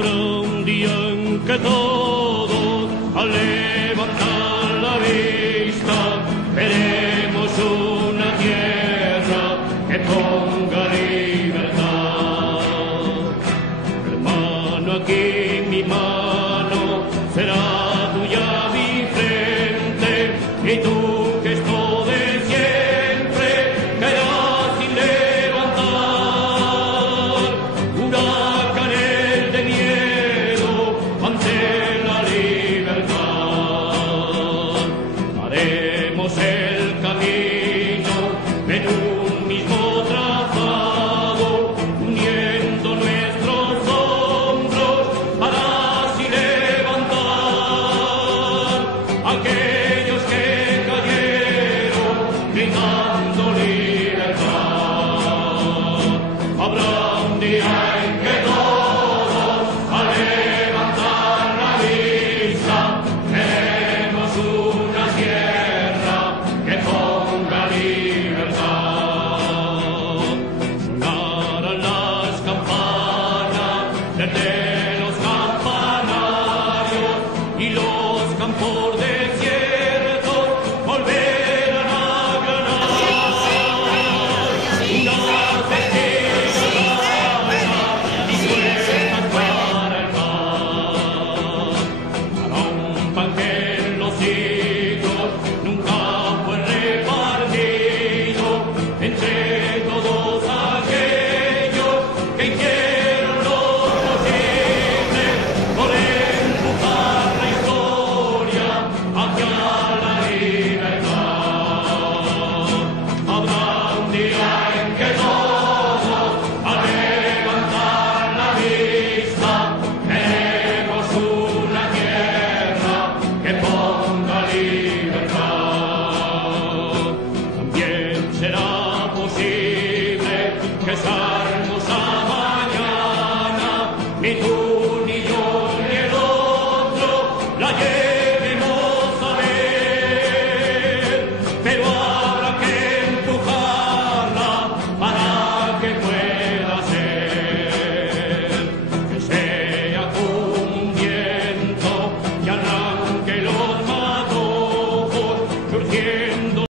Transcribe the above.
habrá un día en que todos, al levantar la vista, veremos una tierra que ponga libertad. Hermano, aquí mi mano será tuya mi frente, y tú que esto de siempre quedarás sin levantar. Huracanes de miedo ante la libertad. Haremos el camino en un mismo trazado, uniendo nuestros hombros para así levantar aquellos que cayeron gritando libertad. Habrá un día en que todos, al levantar la vista, veremos una tierra que ponga libertad. Sonarán las campanas desde los campanarios, y los campos desiertos volverán a ganar. Unas vestidas dispuestas para el pan, para un pan que en los siglos nunca fue repartido entre todos aquellos que hicieron lo posible por empujar la historia hacia la libertad. Habrá un día en que todos, al levantar la vista, veremos una tierra que ponga libertad. También será posible que esa hermosa mañana ni tú